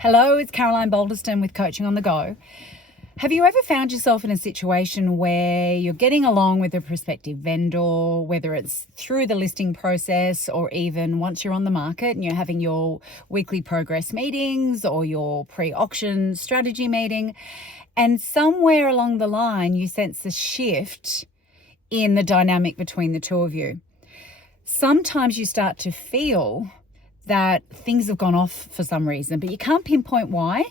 Hello, it's Caroline Bolderston with Coaching on the Go. Have you ever found yourself in a situation where you're getting along with a prospective vendor, whether it's through the listing process or even once you're on the market and you're having your weekly progress meetings or your pre-auction strategy meeting, and somewhere along the line you sense a shift in the dynamic between the two of you? Sometimes you start to feel that things have gone off for some reason, but you can't pinpoint why.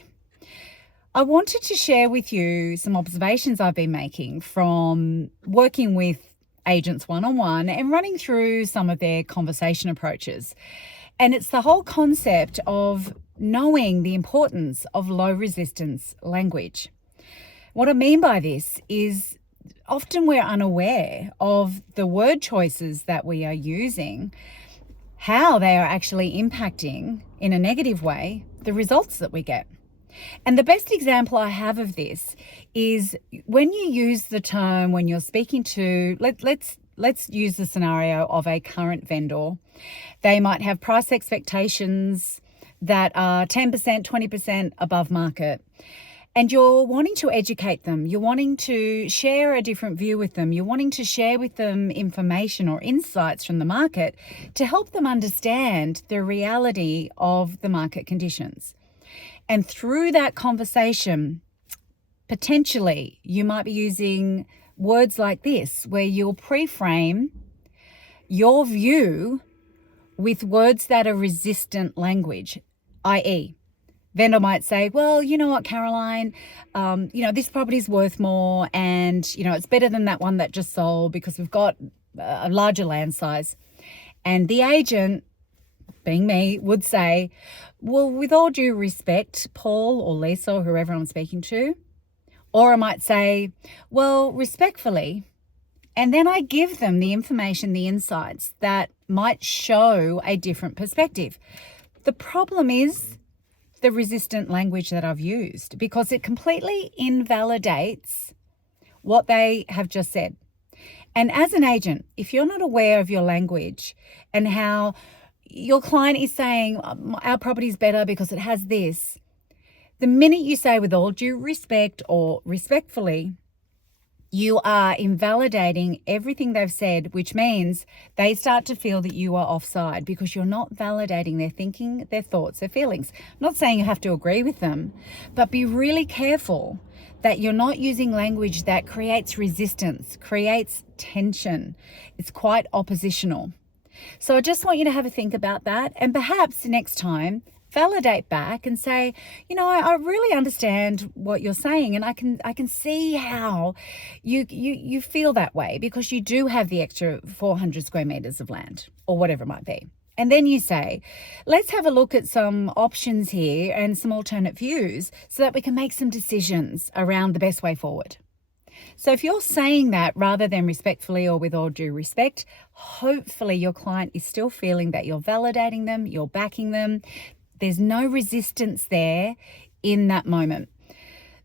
I wanted to share with you some observations I've been making from working with agents one-on-one and running through some of their conversation approaches. And it's the whole concept of knowing the importance of low resistance language. What I mean by this is often we're unaware of the word choices that we are using, how they are actually impacting in a negative way the results that we get. And the best example I have of this is when you use the term, when you're speaking to, let's use the scenario of a current vendor. They might have price expectations that are 10%, 20% above market. And you're wanting to educate them. You're wanting to share a different view with them. You're wanting to share with them information or insights from the market to help them understand the reality of the market conditions. And through that conversation, potentially you might be using words like this, where you'll pre-frame your view with words that are resistant language, i.e., vendor might say, well, you know what, Caroline, this property's worth more and, it's better than that one that just sold because we've got a larger land size. And the agent, being me, would say, well, with all due respect, Paul or Lisa or whoever I'm speaking to, or I might say, well, respectfully, and then I give them the information, the insights that might show a different perspective. The problem is the resistant language that I've used, because it completely invalidates what they have just said. And as an agent, if you're not aware of your language and how your client is saying our property is better because it has this, the minute you say with all due respect or respectfully, you are invalidating everything they've said, which means they start to feel that you are offside because you're not validating their thinking, their thoughts, their feelings. I'm not saying you have to agree with them, but be really careful that you're not using language that creates resistance, creates tension. It's quite oppositional. So I just want you to have a think about that, and perhaps next time validate back and say, I really understand what you're saying, and I can see how you feel that way because you do have the extra 400 square meters of land or whatever it might be. And then you say, let's have a look at some options here and some alternate views so that we can make some decisions around the best way forward. So if you're saying that rather than respectfully or with all due respect, hopefully your client is still feeling that you're validating them, you're backing them. There's no resistance there in that moment.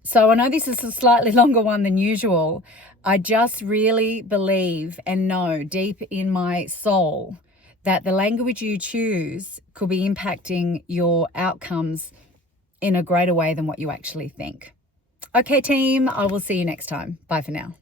So I know this is a slightly longer one than usual. I just really believe and know deep in my soul that the language you choose could be impacting your outcomes in a greater way than what you actually think. Okay, team, I will see you next time. Bye for now.